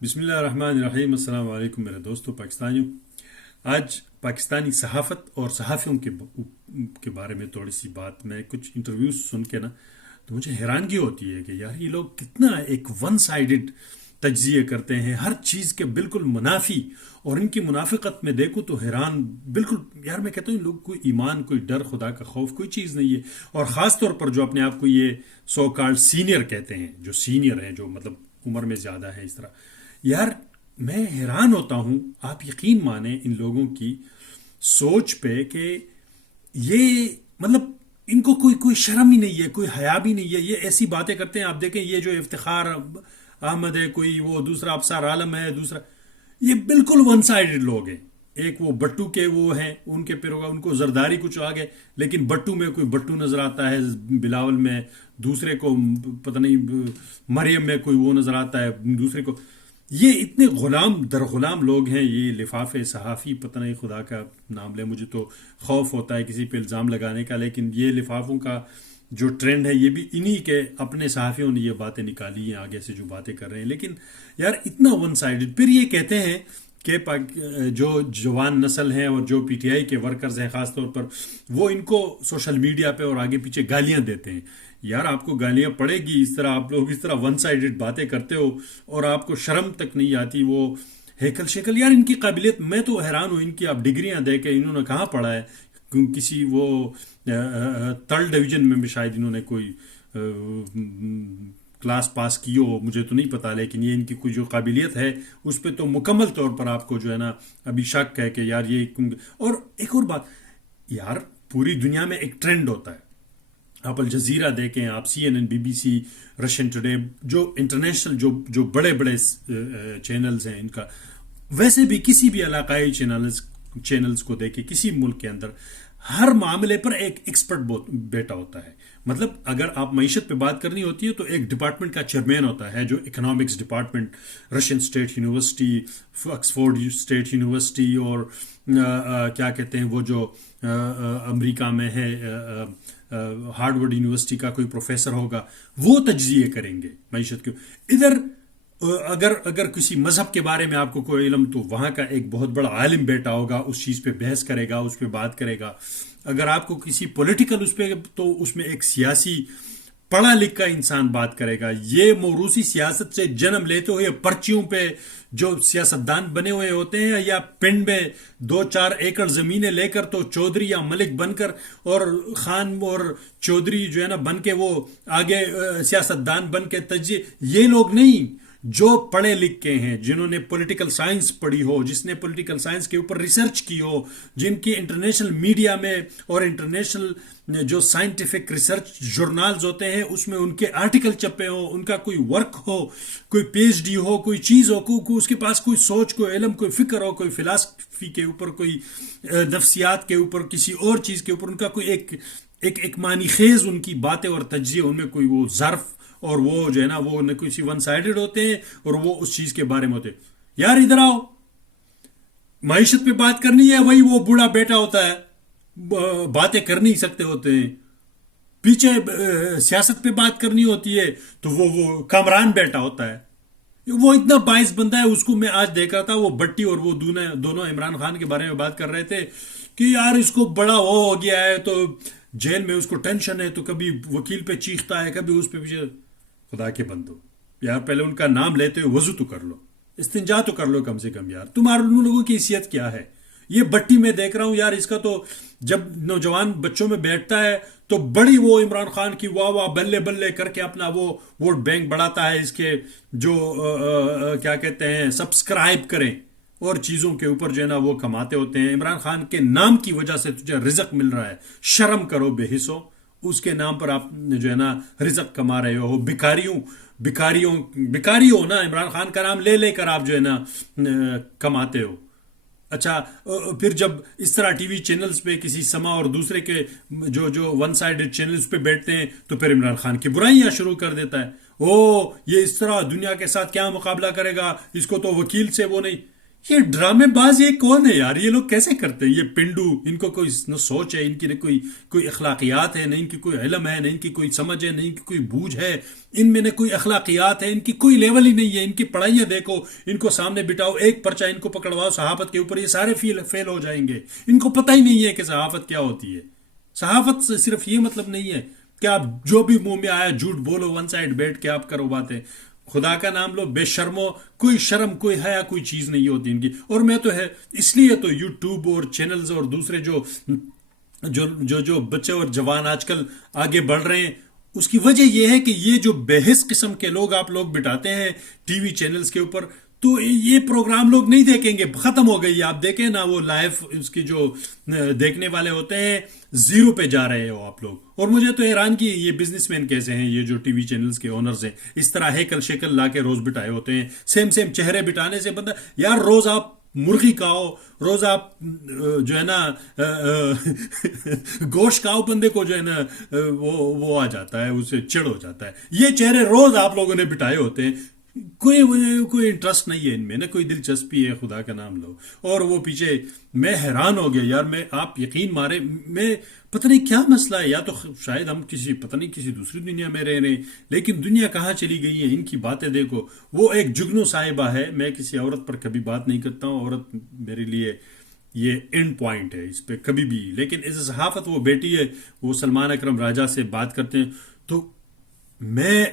बिस्मिल्लाहिर्रहमानिर्रहीम। अस्सलाम वालेकुम मेरे दोस्तों पाकिस्तानियों। आज पाकिस्तानी सहाफ़त और सहाफ़ियों के बारे में थोड़ी सी बात। मैं कुछ इंटरव्यूज सुन के ना तो मुझे हैरानगी होती है कि यार ये लोग कितना एक वन साइडेड तज्जिए करते हैं हर चीज़ के बिल्कुल मुनाफी। और इनकी मुनाफिकत में देखूँ तो हैरान बिल्कुल यार, मैं कहता हूँ इन लोग कोई ईमान, कोई डर, खुदा का खौफ, कोई चीज़ नहीं है। और ख़ास तौर पर जो अपने आप को ये सो कॉल्ड सीनियर कहते हैं, जो सीनियर हैं, जो मतलब उम्र में ज़्यादा है, इस तरह यार मैं हैरान होता हूं। आप यकीन माने इन लोगों की सोच पे कि ये मतलब इनको कोई कोई शर्म ही नहीं है, कोई हया भी नहीं है। ये ऐसी बातें करते हैं। आप देखें ये जो इफ्तिखार अहमद है, कोई वो दूसरा अफसार आलम है, दूसरा ये बिल्कुल वन साइडेड लोग हैं। एक वो बट्टू के वो हैं, उनके पिरोगा उनको जरदारी कुछ आ गए, लेकिन बट्टू में कोई बट्टू नजर आता है, बिलावल में दूसरे को पता नहीं, मरियम में कोई वो नजर आता है दूसरे को। ये इतने गुलाम दर गुलाम लोग हैं, ये लिफाफे सहाफ़ी, पता नहीं खुदा का नाम ले, मुझे तो खौफ होता है किसी पे इल्ज़ाम लगाने का। लेकिन ये लिफाफों का जो ट्रेंड है ये भी इन्हीं के अपने सहाफ़ियों ने ये बातें निकाली हैं, आगे से जो बातें कर रहे हैं। लेकिन यार इतना वन साइडेड। फिर ये कहते हैं कि जो जवान नस्ल हैं और जो पीटीआई के वर्कर्स हैं ख़ास तौर पर, वो इनको सोशल मीडिया पे और आगे पीछे गालियां देते हैं। यार आपको गालियां पड़ेगी, इस तरह आप लोग इस तरह वन साइडेड बातें करते हो और आपको शर्म तक नहीं आती। वो हेकल शेकल, यार इनकी काबिलियत, मैं तो हैरान हूँ। इनकी आप डिग्रियां दे के इन्होंने कहाँ पढ़ा है? किसी वो थर्ड डिवीजन में भी शायद इन्होंने कोई क्लास पास की हो, मुझे तो नहीं पता। लेकिन ये इनकी कोई जो काबिलियत है उस पर तो मुकम्मल तौर पर आपको जो है ना अभी शक है कि यार ये। और एक और बात यार, पूरी दुनिया में एक ट्रेंड होता है। आप अल जजीरा देखें, आप CNN, BBC, रशियन टुडे, जो इंटरनेशनल जो बड़े बड़े चैनल्स हैं इनका, वैसे भी किसी भी इलाकाई चैनल्स को देखें, किसी मुल्क के अंदर हर मामले पर एक एक्सपर्ट बैठा होता है। मतलब अगर आप मईशत पे बात करनी होती है तो एक डिपार्टमेंट का चेयरमैन होता है, जो economics department, Russian state university, Oxford state university, और क्या कहते हैं वो जो अमेरिका में है हार्वर्ड यूनिवर्सिटी का कोई प्रोफेसर होगा, वो तज्जिए करेंगे मईशत के। इधर अगर अगर किसी मजहब के बारे में आपको कोई इल्म, तो वहां का एक बहुत बड़ा आलिम बैठा होगा, उस चीज पे बहस करेगा, उस पे बात करेगा। अगर आपको किसी पॉलिटिकल उस पे, तो उसमें एक सियासी पढ़ा लिखा इंसान बात करेगा। ये मौरूसी सियासत से जन्म लेते हुए पर्चियों पे जो सियासतदान बने हुए होते हैं, या पिंड में 2-4 एकड़ जमीनें लेकर तो चौधरी या मलिक बनकर और खान और चौधरी जो है ना बन के वो आगे सियासतदान बन के तज्जिए, ये लोग नहीं। जो पढ़े लिखे हैं, जिन्होंने पॉलिटिकल साइंस पढ़ी हो, जिसने पॉलिटिकल साइंस के ऊपर रिसर्च की हो, जिनकी इंटरनेशनल मीडिया में और इंटरनेशनल जो साइंटिफिक रिसर्च जर्नल्स होते हैं उसमें उनके आर्टिकल छपे हो, उनका कोई वर्क हो, कोई PhD हो, कोई चीज़ हो, उसके पास कोई सोच, कोई इल्म, कोई फिक्र हो, कोई फिलासफी के ऊपर, कोई नफ्सियात के ऊपर, किसी और चीज़ के ऊपर उनका कोई एक मानी खेज उनकी बातें और तज्जिए, उनमें कोई वो ज़र्फ और वो जो है ना वो न किसी वन साइडेड होते हैं और वो उस चीज के बारे में होते हैं। यार इधर आओ, मईशत पे बात करनी है, वही वो बूढ़ा बेटा होता है, बातें कर नहीं सकते होते हैं। पीछे सियासत पे बात करनी होती है तो वो कामरान बैठा होता है। वो इतना बाइस बंदा है। उसको मैं आज देख रहा था, वो भट्टी और वो दोनों इमरान खान के बारे में बात कर रहे थे कि यार इसको बड़ा वो हो गया है, तो जेल में उसको टेंशन है, तो कभी वकील पे चीखता है, कभी उस पे पीछे। खुदा के बंदो, यार पहले उनका नाम लेते हुए वजू तो कर लो, इस्तिंजा तो कर लो कम से कम। यार तुम्हारे उन लोगों की हैसियत क्या है? ये भट्टी में देख रहा हूं यार, इसका तो जब नौजवान बच्चों में बैठता है तो बड़ी वो इमरान खान की वाह वाह बल्ले बल्ले करके अपना वो वोट बैंक बढ़ाता है। इसके जो क्या कहते हैं सब्सक्राइब करें और चीजों के ऊपर जो है ना वो कमाते होते हैं। इमरान खान के नाम की वजह से तुझे रिजक मिल रहा है, शर्म करो बेहिसो। उसके नाम पर आप जो है ना रिजक कमा रहे हो। भिखारी हो ना, इमरान खान का नाम ले लेकर आप जो है ना कमाते हो। अच्छा, फिर जब इस तरह टीवी चैनल्स पे किसी समा और दूसरे के जो वन साइडेड चैनल्स पे बैठते हैं तो फिर इमरान खान की बुराइयां शुरू कर देता है। ओ ये इस तरह दुनिया के साथ क्या मुकाबला करेगा, इसको तो वकील से वो नहीं। ये ड्रामेबाज ये कौन है यार? ये लोग कैसे करते हैं? ये पिंडू, इनको कोई न सोच है, इनकी न कोई कोई अखलाकियात है, न इनकी कोई इल्म है, न इनकी कोई समझ है, न इनकी कोई बूझ है, इनमें न कोई अखलाकियात है, इनकी कोई लेवल ही नहीं है। इनकी पढ़ाइयाँ देखो, इनको सामने बिठाओ, एक पर्चा इनको पकड़वाओ सहाफत के ऊपर, ये सारे फेल हो जाएंगे। इनको पता ही नहीं है कि सहाफत क्या होती है। सहाफत से सिर्फ ये मतलब नहीं है कि आप जो भी मुंह में आया झूठ बोलो, वन साइड बैठ के आप करो बातें। खुदा का नाम लो, बेशर्मो, कोई शर्म कोई हया कोई चीज नहीं होती इनकी। और मैं तो है इसलिए तो यूट्यूब और चैनल्स और दूसरे जो जो जो जो बच्चे और जवान आजकल आगे बढ़ रहे हैं, उसकी वजह यह है कि ये जो बेहिस किस्म के लोग आप लोग बिठाते हैं टीवी चैनल्स के ऊपर, तो ये प्रोग्राम लोग नहीं देखेंगे, खत्म हो गई। आप देखें ना, वो लाइव उसकी जो देखने वाले होते हैं, जीरो पे जा रहे हो आप लोग। और मुझे तो हैरान की ये बिजनेसमैन कैसे हैं, ये जो टीवी चैनल्स के ओनर्स हैं, इस तरह हेकल शेकल ला के रोज बिठाए होते हैं। सेम सेम चेहरे बिठाने से बंदा, यार रोज आप मुर्गी खाओ, रोज आप जो है ना गोश्त खाओ, बंदे को जो है ना वो आ जाता है, उसे चिढ़ हो जाता है। ये चेहरे रोज आप लोगों ने बिठाए होते हैं, कोई कोई इंटरेस्ट नहीं है इनमें, ना कोई दिलचस्पी है, खुदा का नाम लो। और वो पीछे, मैं हैरान हो गया यार। मैं, आप यकीन मारे, मैं पता नहीं क्या मसला है, या तो शायद हम किसी पता नहीं किसी दूसरी दुनिया में रह रहे हैं, लेकिन दुनिया कहाँ चली गई है। इनकी बातें देखो। वो एक जुगनू साहिबा है, मैं किसी औरत पर कभी बात नहीं करता हूँ, औरत मेरे लिए ये एंड पॉइंट है, इस पे कभी भी। लेकिन इस सहाफत, वो बेटी है, वो सलमान अकरम राजा से बात करते हैं, तो मैं,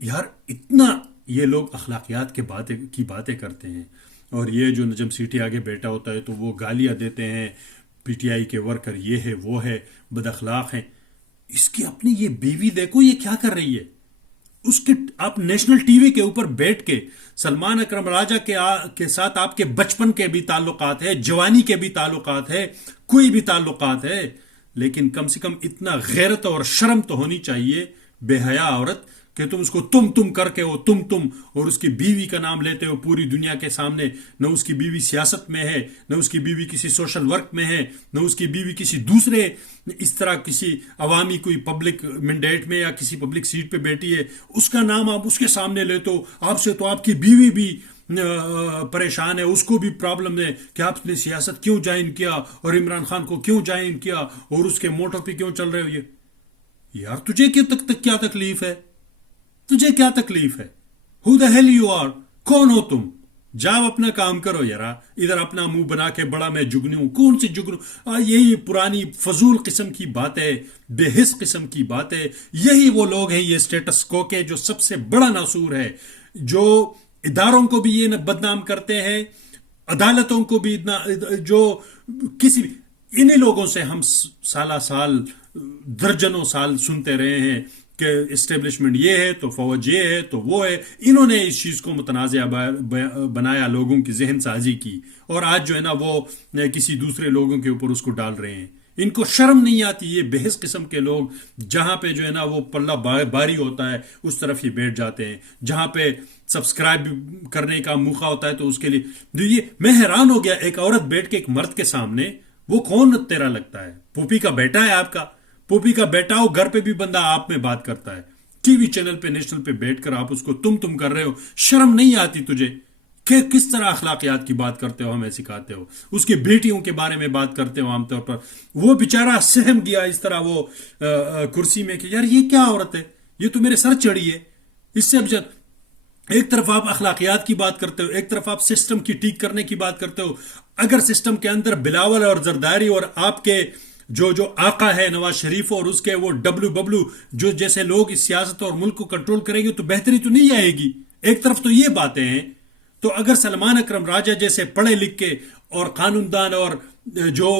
यार इतना ये लोग अखलाकियात की बातें करते हैं। और ये जो नजम सीठी आगे बैठा होता है तो वो गालियां देते हैं, पीटीआई के वर्कर ये है वो है, बद अखलाक हैं। इसकी अपनी ये बीवी देखो, ये क्या कर रही है। उसके, आप नेशनल टीवी के ऊपर बैठ के सलमान अकरम राजा के साथ आपके बचपन के भी ताल्लुकात है, जवानी के भी ताल्लुकात है, कोई भी ताल्लुकात है, लेकिन कम से कम इतना गैरत और शर्म तो होनी चाहिए, बेहया औरत, कि तुम उसको तुम करके हो, तुम और उसकी बीवी का नाम लेते हो पूरी दुनिया के सामने। न उसकी बीवी सियासत में है, न उसकी बीवी किसी सोशल वर्क में है, न उसकी बीवी किसी दूसरे इस तरह किसी अवामी कोई पब्लिक मैंडेट में या किसी पब्लिक सीट पे बैठी है, उसका नाम आप उसके सामने लेते हो। आपसे तो आपकी बीवी भी परेशान है, उसको भी प्रॉब्लम है कि आपने सियासत क्यों ज्वाइन किया और इमरान खान को क्यों ज्वाइन किया और उसके मोटो पे क्यों चल रहे हो। ये यार तुझे क्या तकलीफ है? तुझे क्या तकलीफ है? Who the hell you are? कौन हो तुम? जाओ अपना काम करो यारा। इधर अपना मुंह बना के बड़ा मैं जुगनू हूं। कौन सी जुगनू? यही पुरानी फजूल किस्म की बात है, बेहिस किस्म की बात है। यही वो लोग हैं, ये स्टेटस को के जो सबसे बड़ा नासूर है, जो इदारों को भी ये बदनाम करते हैं, अदालतों को भी इतना, जो किसी, इन्हीं लोगों से हम साला साल दर्जनों साल सुनते रहे हैं कि इस्टेब्लिशमेंट ये है तो फौज ये है तो वो है। इन्होंने इस चीज को मुतनाज़ बनाया, लोगों की जहन साजी की, और आज जो है ना वो किसी दूसरे लोगों के ऊपर उसको डाल रहे हैं। इनको शर्म नहीं आती। ये बेहस किस्म के लोग, जहां पे जो है ना वो पल्ला बारी होता है उस तरफ ही बैठ जाते हैं, जहां पे सब्सक्राइब करने का मौका होता है तो उसके लिए। ये मैं हैरान हो गया, एक औरत बैठ के एक मर्द के सामने, वो कौन तेरा लगता है? पुपी का बेटा है आपका? पुपी का बेटा हो, घर पे भी बंदा आप में बात करता है, टीवी चैनल पे नेशनल पे बैठकर आप उसको तुम कर रहे हो। शर्म नहीं आती तुझे? किस तरह अखलाकियात की बात करते हो, हमें सिखाते हो। उसकी बेटियों के बारे में बात करते हो आमतौर पर। वो बेचारा सहम गया इस तरह वो कुर्सी में कि यार ये क्या औरत है, ये तो मेरे सर चढ़ी है। इससे अब एक तरफ आप अखलाकियात की बात करते हो, एक तरफ आप सिस्टम की ठीक करने की बात करते हो। अगर सिस्टम के अंदर बिलावल और जरदारी और आपके जो आका है नवाज शरीफ और उसके वो डब्लू बबलू जो जैसे लोग इस सियासत और मुल्क को कंट्रोल करेंगे तो बेहतरी तो नहीं आएगी। एक तरफ तो ये बातें हैं। तो अगर सलमान अकरम राजा जैसे पढ़े लिख के और कानूनदान और जो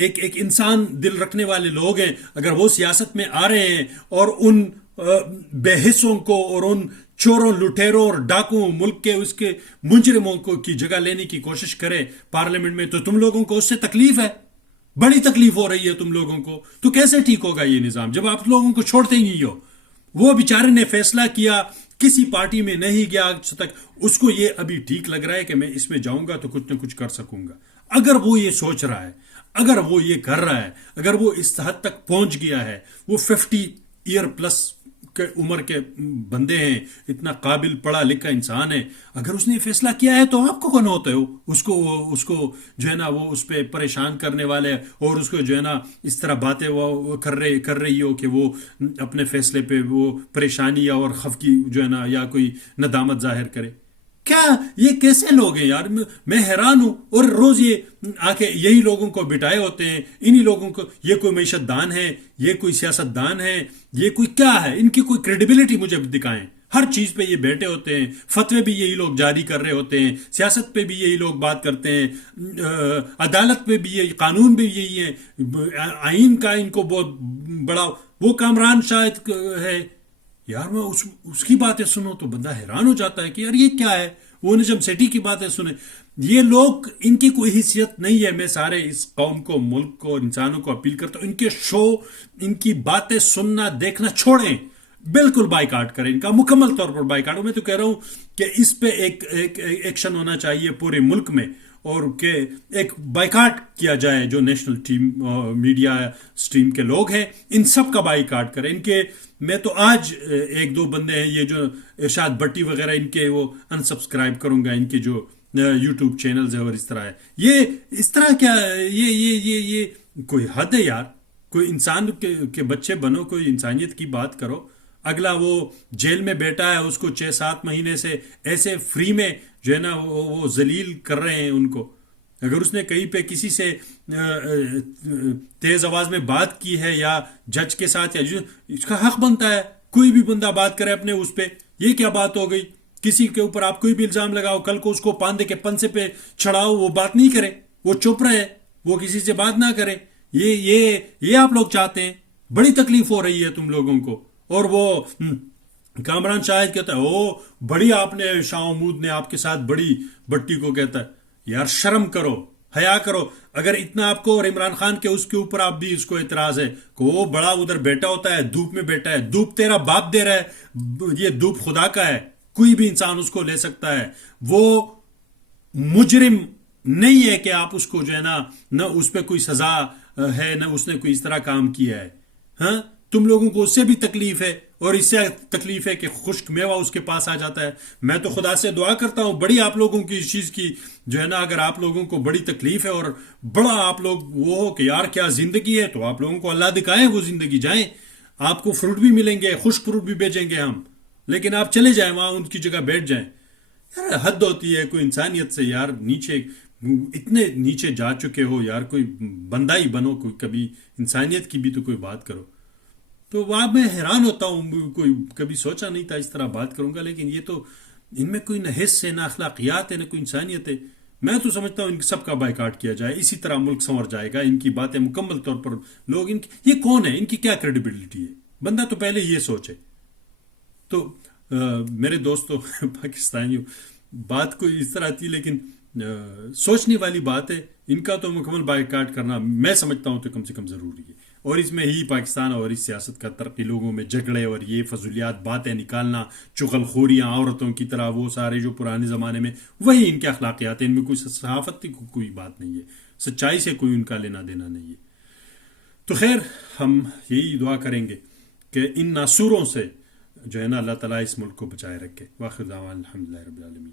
एक इंसान दिल रखने वाले लोग हैं, अगर वो सियासत में आ रहे हैं और उन बेहिस्सों को और उन चोरों लुटेरों और डाकुओं मुल्क के उसके मुजरिमों को की जगह लेने की कोशिश करें पार्लियामेंट में, तो तुम लोगों को उससे तकलीफ है, बड़ी तकलीफ हो रही है तुम लोगों को। तो कैसे ठीक होगा ये निजाम जब आप लोगों को छोड़ते ही नहीं हो? वो बेचारे ने फैसला किया, किसी पार्टी में नहीं गया आज तक, उसको ये अभी ठीक लग रहा है कि मैं इसमें जाऊंगा तो कुछ ना कुछ कर सकूंगा। अगर वो ये सोच रहा है, अगर वो ये कर रहा है, अगर वो इस हद तक पहुंच गया है, वो 50 ईयर प्लस के उम्र के बंदे हैं, इतना काबिल पढ़ा लिखा इंसान है, अगर उसने ये फैसला किया है तो आपको कौन होते हो उसको उसको जो है ना वो उस पर परेशान करने वाले, और उसको जो है ना इस तरह बातें वो कर रही हो कि वो अपने फैसले पे वो परेशानी या और खफकी जो है ना या कोई नदामत जाहिर करे। क्या ये कैसे लोग हैं यार, मैं हैरान हूं। और रोज ये आके यही लोगों को बिठाए होते हैं, इन्हीं लोगों को, ये कोई मैशतदान है, ये कोई सियासतदान है, ये कोई क्या है, इनकी कोई क्रेडिबिलिटी मुझे दिखाएं। हर चीज पे ये बैठे होते हैं, फतवे भी यही लोग जारी कर रहे होते हैं, सियासत पे भी यही लोग बात करते हैं, अदालत पे भी यही, कानून भी यही है, आइन का इनको बहुत बड़ा, वो कामरान शायद है यार। मैं उसकी बातें सुनो तो बंदा हैरान हो जाता है कि यार ये क्या है। वो निजम सेठी की बातें सुने, ये लोग, इनकी कोई हैसियत नहीं है। मैं सारे इस कौम को, मुल्क को, इंसानों को अपील करता हूं, इनके शो, इनकी बातें सुनना देखना छोड़ें, बिल्कुल बाइकाट करें इनका, मुकम्मल तौर पर बाइकाट। मैं तो कह रहा हूं कि इस पे एक एक्शन होना चाहिए पूरे मुल्क में, और के एक बाइकाट किया जाए। जो नेशनल टीम मीडिया स्ट्रीम के लोग हैं, इन सब का बाइकाट करें इनके। मैं तो आज एक दो बंदे हैं, ये जो इरशाद भट्टी वगैरह, इनके वो अनसब्सक्राइब करूंगा, इनके जो यूट्यूब चैनल्स है और इस तरह है, ये इस तरह क्या, ये कोई हद है यार। कोई इंसान के बच्चे बनो, कोई इंसानियत की बात करो। अगला वो जेल में बैठा है, उसको 6-7 महीने से ऐसे फ्री में जो है ना वो जलील कर रहे हैं उनको। अगर उसने कहीं पे किसी से तेज आवाज में बात की है या जज के साथ, या इसका हक बनता है कोई भी बंदा बात करे अपने उस पे। ये क्या बात हो गई, किसी के ऊपर आप कोई भी इल्जाम लगाओ, कल को उसको पांदे के पंसे पे चढ़ाओ, वो बात नहीं करे, वो चुप रहे, वो किसी से बात ना करे। ये आप लोग चाहते हैं। बड़ी तकलीफ हो रही है तुम लोगों को। और वो कामरान शाहिद कहता है, ओ बड़ी आपने, शाह महमूद ने आपके साथ बड़ी भट्टी को कहता है, यार शर्म करो, हया करो। अगर इतना आपको और इमरान खान के उसके ऊपर आप भी इसको एतराज है कि वो बड़ा उधर बैठा होता है, धूप में बैठा है, धूप तेरा बाप दे रहा है, ये धूप खुदा का है, कोई भी इंसान उसको ले सकता है। वो मुजरिम नहीं है कि आप उसको जो है ना, न उस पर कोई सजा है, न उसने कोई इस तरह काम किया है। हाँ, तुम लोगों को उससे भी तकलीफ है, और इससे तकलीफ है कि खुश्क मेवा उसके पास आ जाता है। मैं तो खुदा से दुआ करता हूं बड़ी आप लोगों की इस चीज की जो है ना, अगर आप लोगों को बड़ी तकलीफ है और बड़ा आप लोग वो हो कि यार क्या जिंदगी है, तो आप लोगों को अल्लाह दिखाए वो जिंदगी, जाएं, आपको फ्रूट भी मिलेंगे, खुश्क फ्रूट भी बेचेंगे हम, लेकिन आप चले जाएं वहां, उनकी जगह बैठ जाएं। यार हद होती है कोई इंसानियत से यार, नीचे इतने नीचे जा चुके हो यार, कोई बंदा ही बनो, कोई कभी इंसानियत की भी तो कोई बात करो। तो वहां मैं हैरान होता हूँ, कोई कभी सोचा नहीं था इस तरह बात करूंगा, लेकिन ये तो, इनमें कोई न हिस्स है, न अखलाकियात है, न कोई इंसानियत है। मैं तो समझता हूँ इन सबका बाइकाट किया जाए, इसी तरह मुल्क संवर जाएगा। इनकी बातें मुकम्मल तौर पर लोग, इनकी ये कौन है, इनकी क्या क्रेडिबिलिटी है, बंदा तो पहले ये सोचे। तो मेरे दोस्तों पाकिस्तानियों, बात कोई इस तरह थी, लेकिन सोचने वाली बात है। इनका तो मुकम्मल बाइकाट करना मैं समझता हूं तो कम से कम जरूरी है। और इसमें ही पाकिस्तान और इस सियासत का तरक्की, लोगों में झगड़े और ये फजूलियात बातें निकालना, चुगलखोरियां औरतों की तरह, वो सारे जो पुराने जमाने में, वही इनके अखलाकियात हैं। इनमें कोई सहाफत की कोई बात नहीं है, सच्चाई से कोई उनका लेना देना नहीं है। तो खैर, हम यही दुआ करेंगे कि इन नासूरों से जो है ना अल्लाह ताला इस मुल्क को बचाए रखे। वाखिर दावाना अल्हम्दुलिल्लाहि रब्बिल आलमीन।